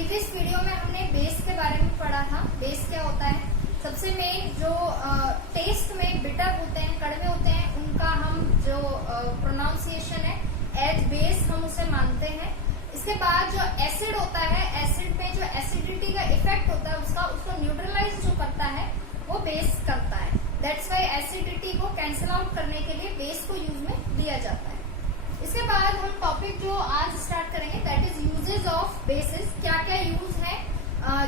Previous video में हमने base के बारे में पढ़ा था। बेस क्या होता है? सबसे मेन जो टेस्ट में बिटर होते हैं, कड़वे होते हैं, उनका हम जो प्रोनाउंसिएशन है एज बेस हम उसे मानते हैं। इसके बाद जो एसिड होता है, एसिड में जो एसिडिटी का इफेक्ट होता है उसको न्यूट्रलाइज जो करता है वो बेस करता है। दैट्स वाई एसिडिटी को कैंसिल आउट करने के लिए बेस को यूज में लिया जाता है। इसके बाद हम टॉपिक जो आज स्टार्ट करेंगे that is uses of basis. क्या क्या यूज है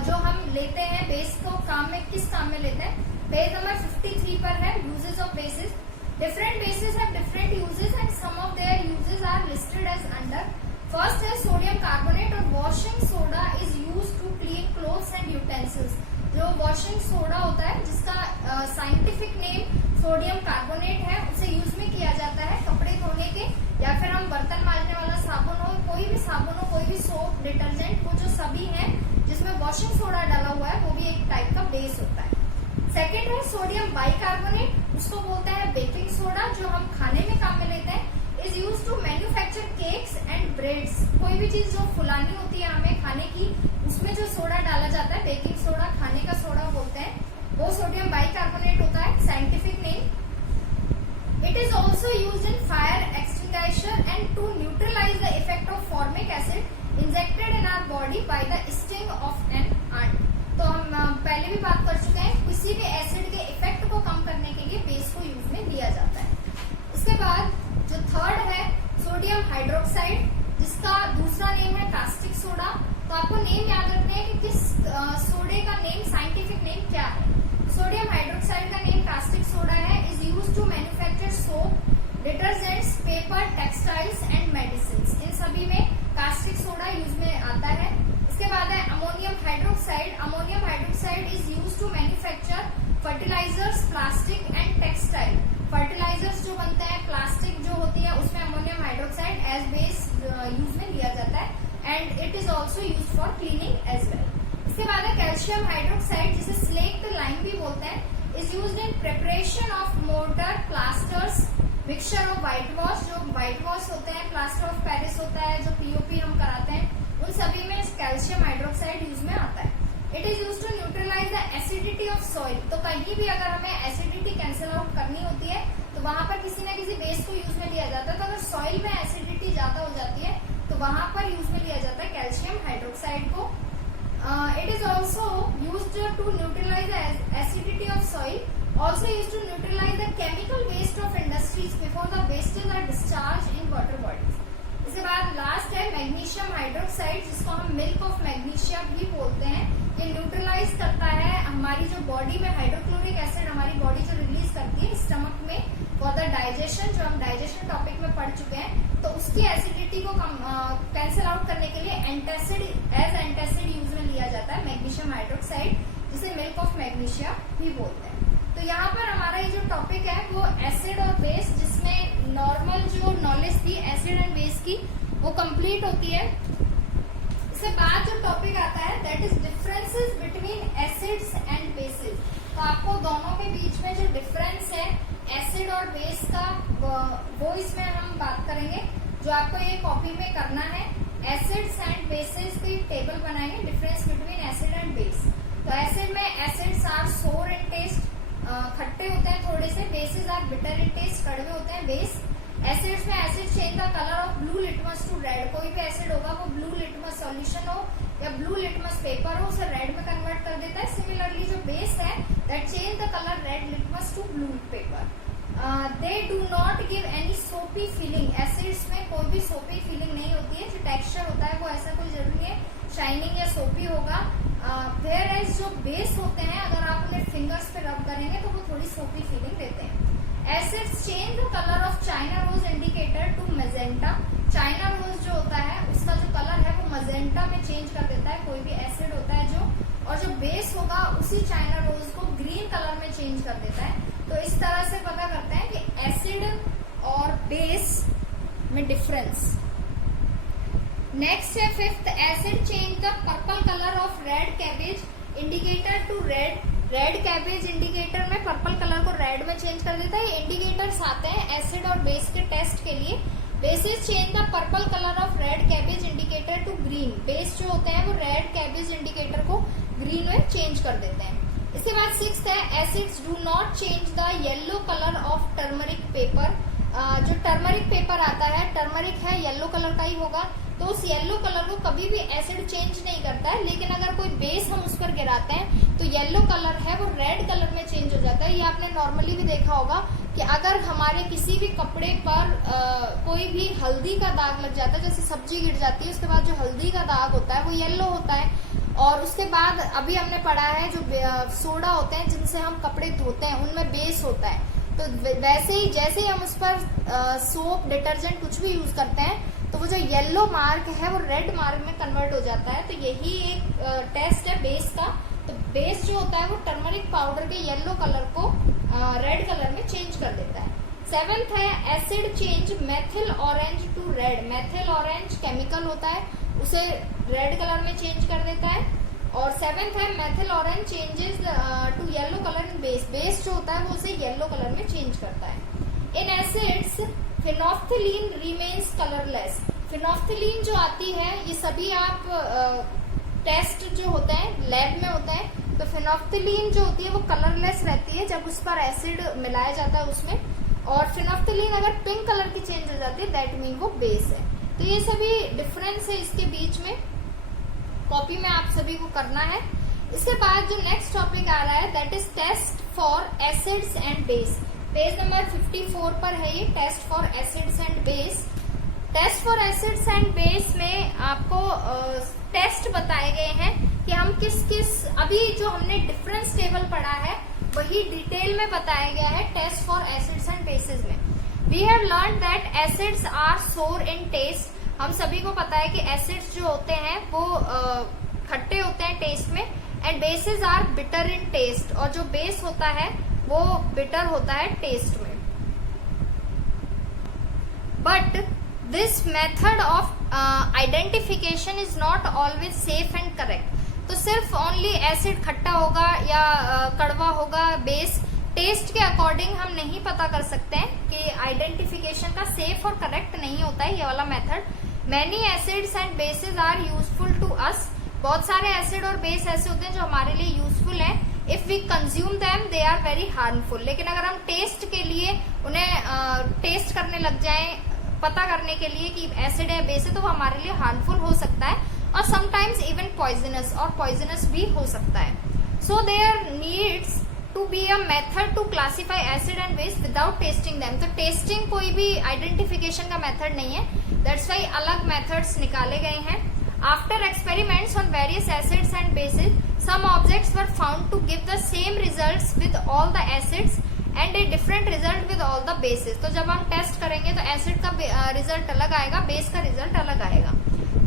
जो हम लेते हैं बेस को काम में, किस काम में लेते हैं। पेज नंबर 53 पर है uses of bases. Different bases have different uses and some of their uses are listed as under. First है सोडियम कार्बोनेट और washing soda is use to clean clothes and utensils. जो washing soda होता है जिसका scientific name sodium carbonate है, उसे use में किया जाता है कपड़े धोने के, या फिर हम बर्तन मांजने वाला साबुन हो, कोई भी साबुन हो, कोई भी सोप, डिटर्जेंट, वो जो सभी है जिसमें वॉशिंग सोडा डाला हुआ है वो भी एक टाइप का बेस होता है। सेकेंड है सोडियम बाइकार्बोनेट, उसको बोलते हैं बेकिंग सोडा, जो हम खाने में काम में लेते हैं। Is use to manufacture cakes and breads. कोई भी चीज जो फुलानी होती है हमें खाने की, उसमें जो सोडा डाला जाता है बेकिंग सोडा, खाने का सोडा बोलते हैं, वो सोडियम बाइकार्बोनेट होता है scientific name. It is also use in fire extinguisher and to neutralise the effect of formic acid injected in our body by the sting of an ant. तो हम पहले भी बात कर चुके हैं, किसी भी एसिड के इफेक्ट को कम करने के लिए बेस को यूज में लिया जाता है। इसके बाद जो थर्ड है सोडियम हाइड्रोक्साइड, जिसका दूसरा नेम है कास्टिक सोडा। तो आपको नेम याद रखना है कि किस सोडे का नेम, साइंटिफिक नेम क्या है। सोडियम हाइड्रोक्साइड का नेम कास्टिक सोडा है। Is use to manufacture soap, detergents, paper, textiles and medicine. इन सभी में कास्टिक सोडा यूज में आता है। इसके बाद है ammonium hydroxide. Ammonium hydroxide is use to manufacture fertilisers, plastic and textile. Fertilisers जो बनते हैं, प्लास्टिक जो होती है, उसमें ammonium hydroxide as base use में लिया जाता है and it is also use for cleaning as well. इसके बाद है कैल्शियम हाइड्रोक्साइड, जिसे स्लेक्ड लाइम भी बोलते हैं। Is use in preparation of mortar, plasters, mixture of white wash. जो व्हाइट वॉश होते हैं, प्लास्टर ऑफ पेरिस होता है, जो पीओपी हम कराते हैं, उन सभी में कैल्शियम हाइड्रोक्साइड यूज में आता है। It is use to neutralise the acidity of soil. तो कहीं भी अगर हमें एसिडिटी कैंसिल आउट करनी होती है तो वहां पर किसी न किसी बेस को यूज में लिया जाता है। तो अगर सॉइल में एसिडिटी ज्यादा हो जाती है तो वहां पर यूज में लिया जाता है कैल्शियम हाइड्रोक्साइड को। It is also use to neutralise the acidity of soil, also use to neutralise the chemical waste of industries before the wastage are discharge in water bodies. इसके बाद लास्ट है magnesium hydroxide, जिसको हम milk of magnesia भी बोलते हैं। ये neutralise करता है हमारी जो बॉडी में हाइड्रोक्लोरिक एसिड हमारी बॉडी जो रिलीज करती है स्टमक में फॉर द डाइजेशन, जो हम डाइजेशन टॉपिक में पढ़ चुके हैं। तो उसकी एसिडिटी को कैंसिल आउट करने के लिए एंटासिड, एज एंटासिड यूज में लिया जाता है मैग्नीशियम हाइड्रोक्साइड, जिसे मिल्क ऑफ मैग्नीशिया भी बोलते हैं। तो यहाँ पर हमारा ये जो टॉपिक है वो एसिड और बेस, जिसमें नॉर्मल जो नॉलेज थी एसिड एंड बेस की, वो कंप्लीट होती है। इसके बाद जो टॉपिक आता है that is differences between acids and basis. तो आपको दोनों के बीच में जो डिफरेंस है एसिड और बेस का, वो इसमें हम बात करेंगे। जो आपको ये कॉपी में करना है, एसिड्स एंड बेसिस की टेबल बनाएंगे, difference between acid and base. तो एसिड में acids are sour in taste, खट्टे होते हैं थोड़े से। Bases are bitter in taste, कड़वे होते हैं बेस। एसिड्स में acid change the colour of blue litmus to red. कोई भी एसिड होगा वो ब्लू लिटमस सॉल्यूशन हो या ब्लू लिटमस पेपर हो, उसे रेड में कन्वर्ट कर देता है। सिमिलरली जो बेस है that change the colour red litmus to blue paper. They do not give any soapy feeling. Acids में कोई भी सोपी फीलिंग नहीं होती है। जो टेक्सचर होता है वो ऐसा कोई जरूरी है शाइनिंग या सोपी होगा। वेयर एज जो बेस होते हैं, अगर आप उन्हें फिंगर्स पे रब करेंगे तो वो थोड़ी सोपी फीलिंग देते हैं। Acids change the colour of China rose indicator to magenta. China rose जो होता है उसका जो कलर है वो मजेंटा में चेंज कर देता है, कोई भी एसिड होता है जो, और जो बेस होगा उसी चाइना रोज को ग्रीन कलर में चेंज कर देता है। तो इस तरह से पता करते हैं कि एसिड और बेस में डिफरेंस। नेक्स्ट है fifth, acid change the purple colour of red cabbage indicator to red. Red cabbage indicator में पर्पल कलर को रेड में चेंज कर देता है। इंडिकेटर्स आते हैं एसिड और बेस के टेस्ट के लिए। Bases change the purple colour of red cabbage indicator to green, base जो होते हैं वो रेड कैबेज इंडिकेटर को ग्रीन में चेंज कर देते हैं। इसके बाद 6th है acids do not change the yellow colour of turmeric paper. जो टर्मरिक पेपर आता है, टर्मरिक है येलो कलर का ही होगा, तो उस येलो कलर को कभी भी एसिड चेंज नहीं करता है, लेकिन अगर कोई बेस हम उस पर गिराते हैं तो येलो कलर है वो रेड कलर में चेंज हो जाता है। ये आपने नॉर्मली भी देखा होगा कि अगर हमारे किसी भी कपड़े पर कोई भी हल्दी का दाग लग जाता है, जैसे सब्जी गिर जाती है उसके बाद जो हल्दी का दाग होता है वो येलो होता है। और उसके बाद अभी हमने पढ़ा है जो सोडा होते हैं जिनसे हम कपड़े धोते हैं उनमें बेस होता है, तो वैसे ही जैसे ही हम उस पर सोप डिटर्जेंट कुछ भी यूज करते हैं तो वो जो येलो मार्क है वो रेड मार्क में कन्वर्ट हो जाता है। तो यही एक टेस्ट है बेस का। तो बेस जो होता है वो टर्मरिक पाउडर के येलो कलर को रेड कलर में चेंज कर देता है। 7th है acid change methyl orange to red. Methyl orange chemical होता है, उसे रेड कलर में चेंज कर देता है। और 7th है methyl orange changes to yellow colour in base. Base जो होता है वो उसे येलो कलर में चेंज करता है। इन एसिड्स फिनोफ्थिलीन रिमेन्स कलरलेस। फिनोफ्थिलीन जो आती है, ये सभी आप टेस्ट जो होते हैं लैब में होता है, तो फिनोफ्थिलीन जो होती है वो कलरलेस रहती है जब उस पर एसिड मिलाया जाता है उसमें। और फिनोफ्थिलीन अगर पिंक कलर की चेंज हो जाती है दैट मीन वो बेस है। तो ये सभी डिफरेंस है इसके बीच में, कॉपी में आप सभी को करना है। इसके बाद जो नेक्स्ट टॉपिक आ रहा है that is test for acids and base. Page number 54 पर है ये, test for acids and base. Test for acids and base में आपको टेस्ट बताए गए हैं कि हम किस किस, अभी जो हमने डिफरेंस टेबल पढ़ा है वही डिटेल में बताया गया है test for acids and bases में। We have learn that acids are sour in test. हम सभी को पता है कि एसिड्स जो होते हैं वो खट्टे होते हैं टेस्ट में, and bases are bitter in taste, और जो बेस होता है वो बिटर होता है टेस्ट में। But this method of identification is not always safe and correct. तो सिर्फ ओनली एसिड खट्टा होगा या कड़वा होगा, बेस टेस्ट के अकॉर्डिंग हम नहीं पता कर सकते हैं कि आइडेंटिफिकेशन का सेफ और करेक्ट नहीं होता है ये वाला method. Many acids and bases are useful to us. बहुत सारे एसिड और बेस ऐसे होते हैं जो हमारे लिए यूजफुल हैं। If we consume them they are very harmful. लेकिन अगर हम टेस्ट के लिए उन्हें टेस्ट करने लग जाएं, पता करने के लिए कि एसिड है बेस है, तो वो हमारे लिए हार्मफुल हो सकता है और समटाइम्स इवन पॉइजनस, और पॉइजनस भी हो सकता है। So there needs to be a method to classify acid and base without testing them. तो टेस्टिंग कोई भी आइडेंटिफिकेशन का मेथड नहीं है, दैट्स वाई अलग मेथड्स निकाले गए हैं। After experiments on various acids and basis some objects were found to give the same results with all the acids and a different result with all the bases। तो जब हम test करेंगे तो acid का result अलग आएगा, base का result अलग आएगा।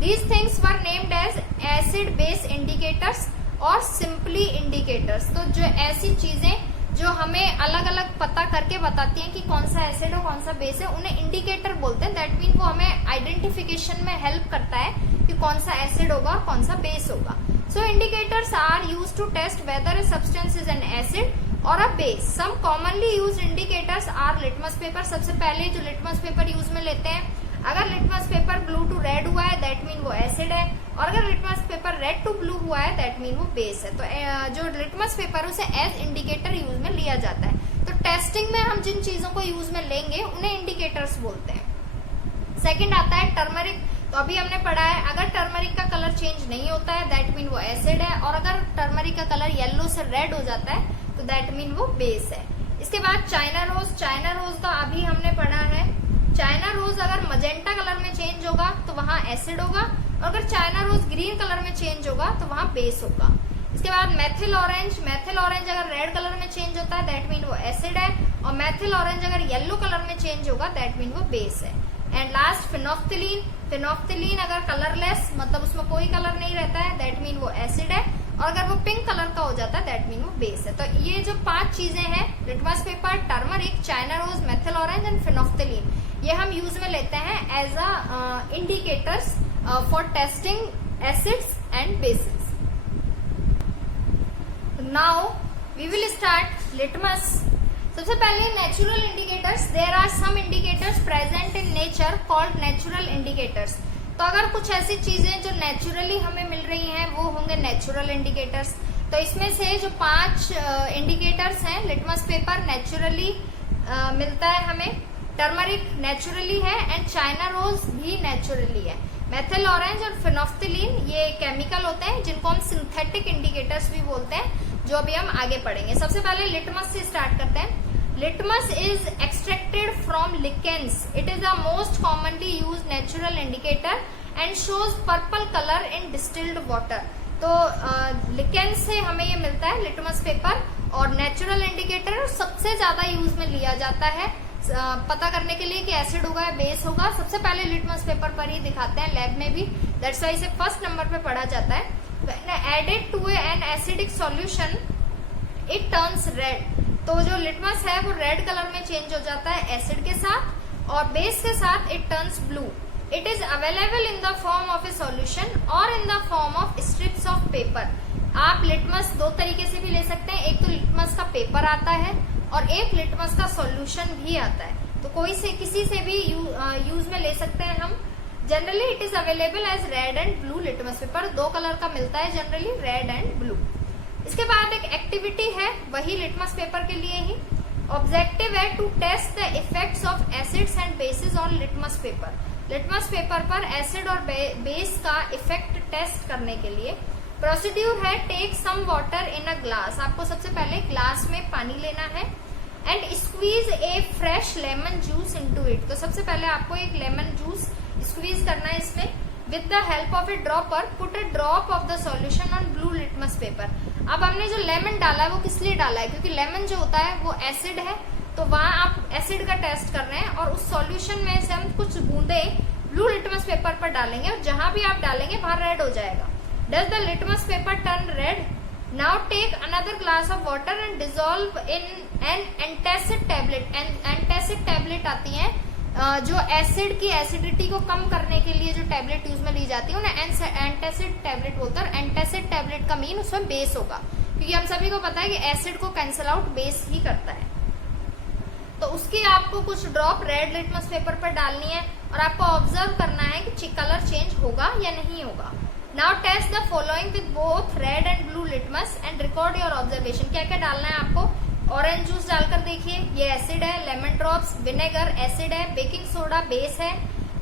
These things were named as acid base indicators और simply indicators। तो जो ऐसी चीजें जो हमें अलग अलग पता करके बताती हैं कि कौन सा एसिड और कौन सा बेस है, उन्हें इंडिकेटर बोलते हैं। दैट मीन वो हमें आइडेंटिफिकेशन में हेल्प करता है कि कौन सा एसिड होगा और कौन सा बेस होगा। So indicators are used to test whether a substance is an acid or a base. Some commonly used indicators are litmus paper। सबसे पहले जो litmus paper यूज में लेते हैं, अगर litmus paper blue to red हुआ है that mean वो acid है, और अगर litmus paper red to blue हुआ है that mean वो base है। तो जो litmus paper है उसे as indicator यूज में लिया जाता है। तो टेस्टिंग में हम जिन चीजों को यूज में लेंगे उन्हें इंडिकेटर्स बोलते हैं। सेकंड आता है टर्मरिक। तो अभी हमने पढ़ा है अगर टर्मरिक का कलर चेंज नहीं होता है दैट मीन वो एसिड है, और अगर टर्मरिक का कलर येलो से रेड हो जाता है तो दैट मीन वो बेस है। इसके बाद चाइना रोज। चाइना रोज का अभी हमने पढ़ा है, चाइना रोज अगर मजेंटा कलर में चेंज होगा तो वहां एसिड होगा, और अगर चाइना रोज ग्रीन कलर में चेंज होगा तो वहां बेस होगा। इसके बाद मेथिल ऑरेंज। मेथिल ऑरेंज अगर रेड कलर में चेंज होता है दैट मीन वो एसिड है, और मेथिल ऑरेंज अगर येलो कलर में चेंज होगा दैट मीन वो बेस है। And last phenolphthalein. फिनोफ्थिलीन अगर कलरलेस, मतलब उसमें कोई कलर नहीं रहता है, दैट मीन वो एसिड है, और अगर वो पिंक कलर का हो जाता है दैट मीन वो बेस है। तो ये जो 5 चीजें हैं, litmus paper, turmeric, China rose, methyl orange and phenolphthalein, ये हम यूज में लेते हैं as a indicators for testing acids and bases. Now we will start litmus. सबसे पहले natural indicators, there are some indicators present in nature called natural indicators. तो अगर कुछ ऐसी चीजें जो नेचुरली हमें मिल रही हैं वो होंगे नेचुरल इंडिकेटर्स। तो इसमें से जो 5 इंडिकेटर्स हैं, लिटमस पेपर नेचुरली मिलता है हमें, टर्मरिक नेचुरली है एंड चाइना रोज भी नेचुरली है। मेथिल ऑरेंज और फिनोफ्थिलीन ये केमिकल होते हैं जिनको हम सिंथेटिक इंडिकेटर्स भी बोलते हैं, जो अभी हम आगे पढ़ेंगे। सबसे पहले लिटमस से स्टार्ट करते हैं। Litmus is extracted from lichens. It is the most commonly used natural indicator and shows purple color in distilled water. तो लिकेंस से हमें ये मिलता है लिटमस पेपर, और नेचुरल इंडिकेटर सबसे ज्यादा यूज में लिया जाता है पता करने के लिए कि एसिड होगा या बेस होगा। सबसे पहले लिटमस पेपर पर ही दिखाते हैं लैब में भी, दैट्स वाई इसे फर्स्ट नंबर पे पढ़ा जाता है। Added to an acidic solution it turns red. तो जो लिटमस है वो रेड कलर में चेंज हो जाता है एसिड के साथ, और बेस के साथ it turns blue. It is available in the form of a solution और in the form of strips of paper. आप लिटमस 2 तरीके से भी ले सकते हैं, एक तो लिटमस का पेपर आता है और एक लिटमस का सॉल्यूशन भी आता है। तो कोई से किसी से भी यूज में ले सकते हैं हम। Generally it is available as red and blue litmus paper. 2 colour का मिलता है जनरली, रेड एंड ब्लू। इसके बाद एक एक्टिविटी है, वही लिटमस पेपर के लिए ही। ऑब्जेक्टिव है to test the effects of acids and bases on litmus paper. Litmus paper पर एसिड और बेस का इफेक्ट टेस्ट करने के लिए प्रोसीड्यूर है, take some water in a glass. आपको सबसे पहले ग्लास में पानी लेना है and squeeze a fresh lemon juice into it. तो सबसे पहले आपको एक लेमन जूस स्क्वीज करना है इसमें। With the help of A dropper put A drop of the solution on blue litmus paper. अब हमने जो लेमन डाला है वो किस लिए डाला है, क्योंकि लेमन जो होता है वो एसिड है, तो वहां आप एसिड का टेस्ट कर रहे हैं, और उस सॉल्यूशन में से हम कुछ बूंदे ब्लू लिटमस पेपर पर डालेंगे, और जहां भी आप डालेंगे वहां रेड हो जाएगा। Does the litmus paper turn red? Now take another glass of water and dissolve in an antacid tablet. Antacid tablet आती है जो एसिड की एसिडिटी को कम करने के लिए जो टैबलेट यूज में ली जाती है उन्हें एंटासिड टैबलेट बोलते हैं। एंटासिड टैबलेट का मीन उसमें बेस होगा, क्योंकि हम सभी को पता है कि एसिड को कैंसिल आउट बेस ही करता है। तो उसकी आपको कुछ ड्रॉप रेड लिटमस पेपर पर डालनी है, और आपको ऑब्जर्व करना है कि कलर चेंज होगा या नहीं होगा। Now test the following with both red and blue litmus and record your observation. क्या क्या डालना है आपको? ऑरेंज जूस डालकर देखिए, ये एसिड है। लेमन ड्रॉप्स विनेगर एसिड है। बेकिंग सोडा बेस है।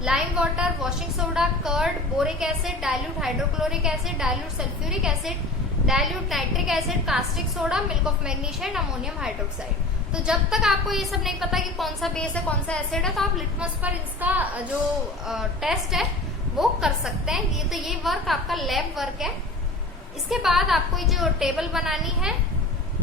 Lime water, washing soda, curd, boric acid, dilute hydrochloric acid, dilute sulphuric acid, dilute nitric acid, caustic soda, milk of magnesia and ammonium hydroxide. तो जब तक आपको ये सब नहीं पता कि कौन सा बेस है कौन सा एसिड है, तो आप लिटमस पर इसका जो टेस्ट है वो कर सकते हैं। ये तो ये वर्क आपका लैब वर्क है। इसके बाद आपको ये जो टेबल बनानी है,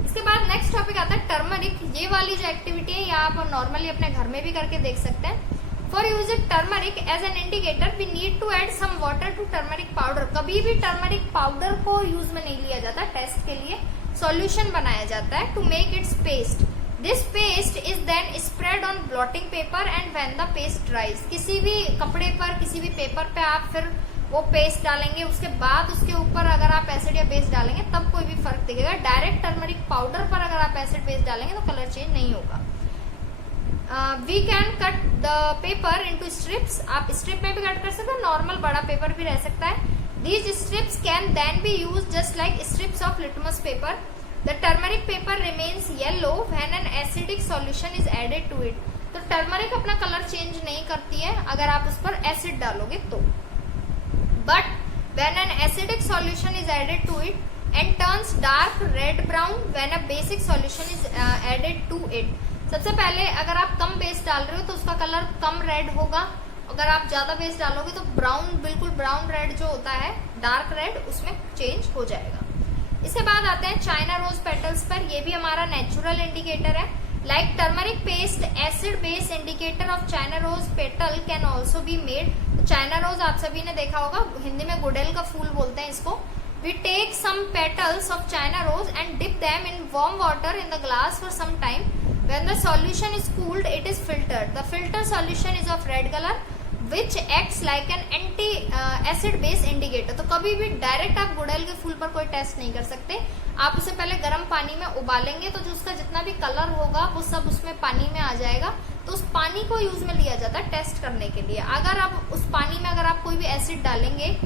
इसके बाद नेक्स्ट टॉपिक आता है टर्मरिक। ये वाली जो एक्टिविटी है, या आप नॉर्मली अपने घर में भी करके देख सकते हैं। For using turmeric as an indicator we need to add some water to turmeric powder. कभी भी टर्मरिक पाउडर को यूज में नहीं लिया जाता, टेस्ट के लिए सॉल्यूशन बनाया जाता है to make its paste. This paste is then spread on blotting paper and when the paste dries. किसी भी कपड़े पर, किसी भी पेपर पे आप फिर वो पेस्ट डालेंगे, उसके बाद उसके ऊपर अगर आप एसिड या बेस डालेंगे तब कोई भी फर्क दिखेगा। डायरेक्ट टर्मरिक पाउडर पर अगर आप एसिड बेस डालेंगे तो कलर चेंज नहीं होगा। We can cut the paper into strips. आप स्ट्रिप में भी कट कर सकते हैं, नॉर्मल बड़ा पेपर भी रह सकता है। These strips can then be use just like strips of litmus paper. The turmeric paper remains yellow when an acidic solution is added to it. तो टर्मरिक अपना कलर चेंज नहीं करती है अगर आप उस पर एसिड डालोगे तो। But when an acidic solution is added to it and turns dark red brown when a basic solution is added to it. सबसे पहले अगर आप कम बेस डाल रहे हो तो उसका कलर कम रेड होगा, अगर आप ज्यादा बेस डालोगे तो ब्राउन, बिल्कुल ब्राउन रेड जो होता है, डार्क रेड, उसमें चेंज हो जाएगा। इसके बाद आते हैं चाइना रोज पेटल्स पर। ये भी हमारा नेचुरल इंडिकेटर है। Like turmeric paste, acid base indicator of China rose petal can also be made. China rose आप सभी ने देखा होगा, हिंदी में गुड़ैल का फूल बोलते हैं इसको। We take some petals of China rose and dip them in warm water in the glass for some time. When the solution is cooled it is filtered. The filter solution is of red colour which acts like an acid base indicator. तो कभी भी direct आप गुड़हल के फूल पर कोई test नहीं कर सकते, आप उसे पहले गर्म पानी में उबालेंगे तो जो उसका जितना भी कलर होगा वो सब उसमें पानी में आ जाएगा। तो उस पानी को यूज में लिया जाता है टेस्ट करने के लिए। अगर आप उस पानी में अगर आप कोई भी एसिड डालेंगे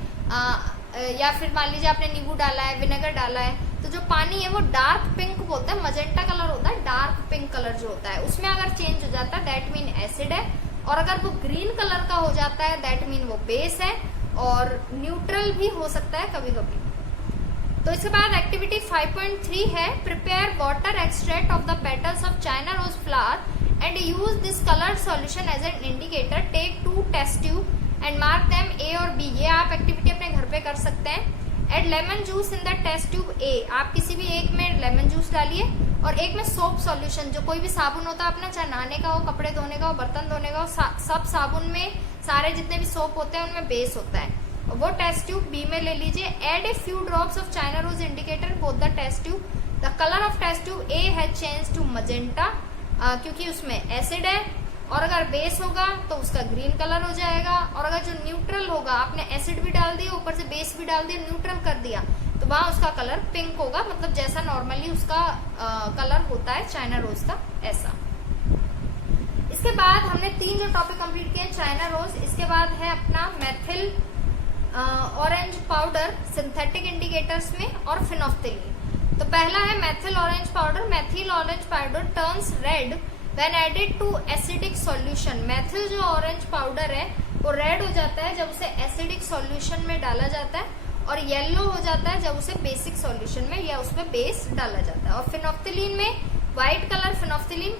या फिर मान लीजिए आपने नींबू डाला है, विनेगर डाला है, तो जो पानी है वो डार्क पिंक बोलते हैं, मजेंटा कलर होता है, डार्क पिंक कलर जो होता है उसमें अगर चेंज हो जाता है दैट मीन एसिड है, और अगर वो ग्रीन कलर का हो जाता है दैट मीन वो बेस है, और न्यूट्रल भी हो सकता है कभी कभी। तो इसके बाद एक्टिविटी 5.3 है prepare water extract of the petals of China rose flower and use this colour solution as an indicator. Take 2 test tube and mark them A और बी। ये आप एक्टिविटी अपने घर पे कर सकते हैं। Add lemon juice in the test tube A. आप किसी भी एक में लेमन जूस डालिए और एक में सोप सॉल्यूशन, जो कोई भी साबुन होता है अपना, चाहे नहाने का हो, कपड़े धोने का हो, बर्तन धोने का हो, सब साबुन में सारे जितने भी सोप होते हैं उनमें बेस होता है, वो टेस्ट ट्यूब बी में ले लीजिए। Add a few drops of China rose indicator both the test tube. The colour of test tube A has change to magenta, क्योंकि उसमें एसिड है, और अगर बेस होगा तो उसका ग्रीन कलर हो जाएगा, और अगर जो न्यूट्रल होगा, आपने एसिड भी डाल दिया, ऊपर से बेस भी डाल दिया, न्यूट्रल कर दिया, तो वहां उसका कलर पिंक होगा, मतलब जैसा नॉर्मली उसका कलर होता है चाइना रोज का, ऐसा। इसके बाद हमने 3 जो टॉपिक कंप्लीट किए चाइना रोज। इसके बाद है अपना methyl orange powder synthetic indicators में और फिनोफ्थिलीन। तो पहला है methyl orange powder. Methyl orange powder turns red when added to acidic solution. Methyl जो ऑरेंज पाउडर है वो रेड हो जाता है जब उसे एसिडिक सॉल्यूशन में डाला जाता है, और येलो हो जाता है जब उसे बेसिक सॉल्यूशन में या उसमें बेस डाला जाता है। और फिनोफ्थिलीन में white colour phenolphthalein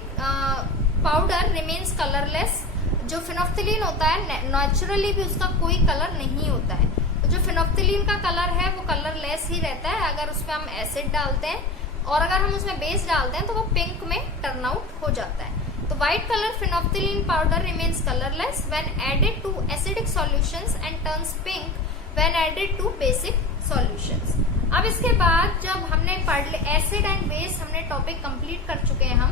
powder remains colourless. जो फिनोफ्थिलीन होता है नेचुरली भी उसका कोई कलर नहीं होता है, तो जो फिनोफ्थिलीन का कलर है वो कलरलेस ही रहता है अगर उसमें हम एसिड डालते हैं, और अगर हम उसमें बेस डालते हैं तो वो पिंक में टर्न आउट हो जाता है। तो white colour phenolphthalein powder remains colourless when added to acidic solutions and turns pink when added to basic solutions. अब इसके बाद जब हमने पढ़ ले एसिड एंड बेस, हमने टॉपिक कंप्लीट कर चुके हैं हम।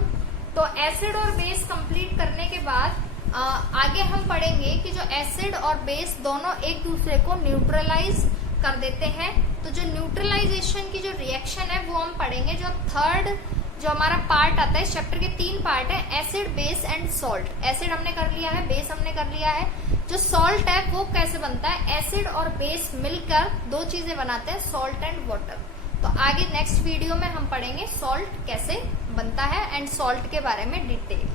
तो एसिड और बेस कंप्लीट करने के बाद आगे हम पढ़ेंगे कि जो एसिड और बेस दोनों एक दूसरे को न्यूट्रलाइज कर देते हैं। तो जो न्यूट्रलाइजेशन की जो रिएक्शन है वो हम पढ़ेंगे। जो थर्ड जो हमारा पार्ट आता है, चैप्टर के 3 पार्ट है, acid base and salt. Acid हमने कर लिया है, बेस हमने कर लिया है। जो सॉल्ट है वो कैसे बनता है, एसिड और बेस मिलकर 2 चीजें बनाते हैं, सॉल्ट एंड वाटर। तो आगे नेक्स्ट वीडियो में हम पढ़ेंगे सॉल्ट कैसे बनता है एंड सॉल्ट के बारे में डिटेल।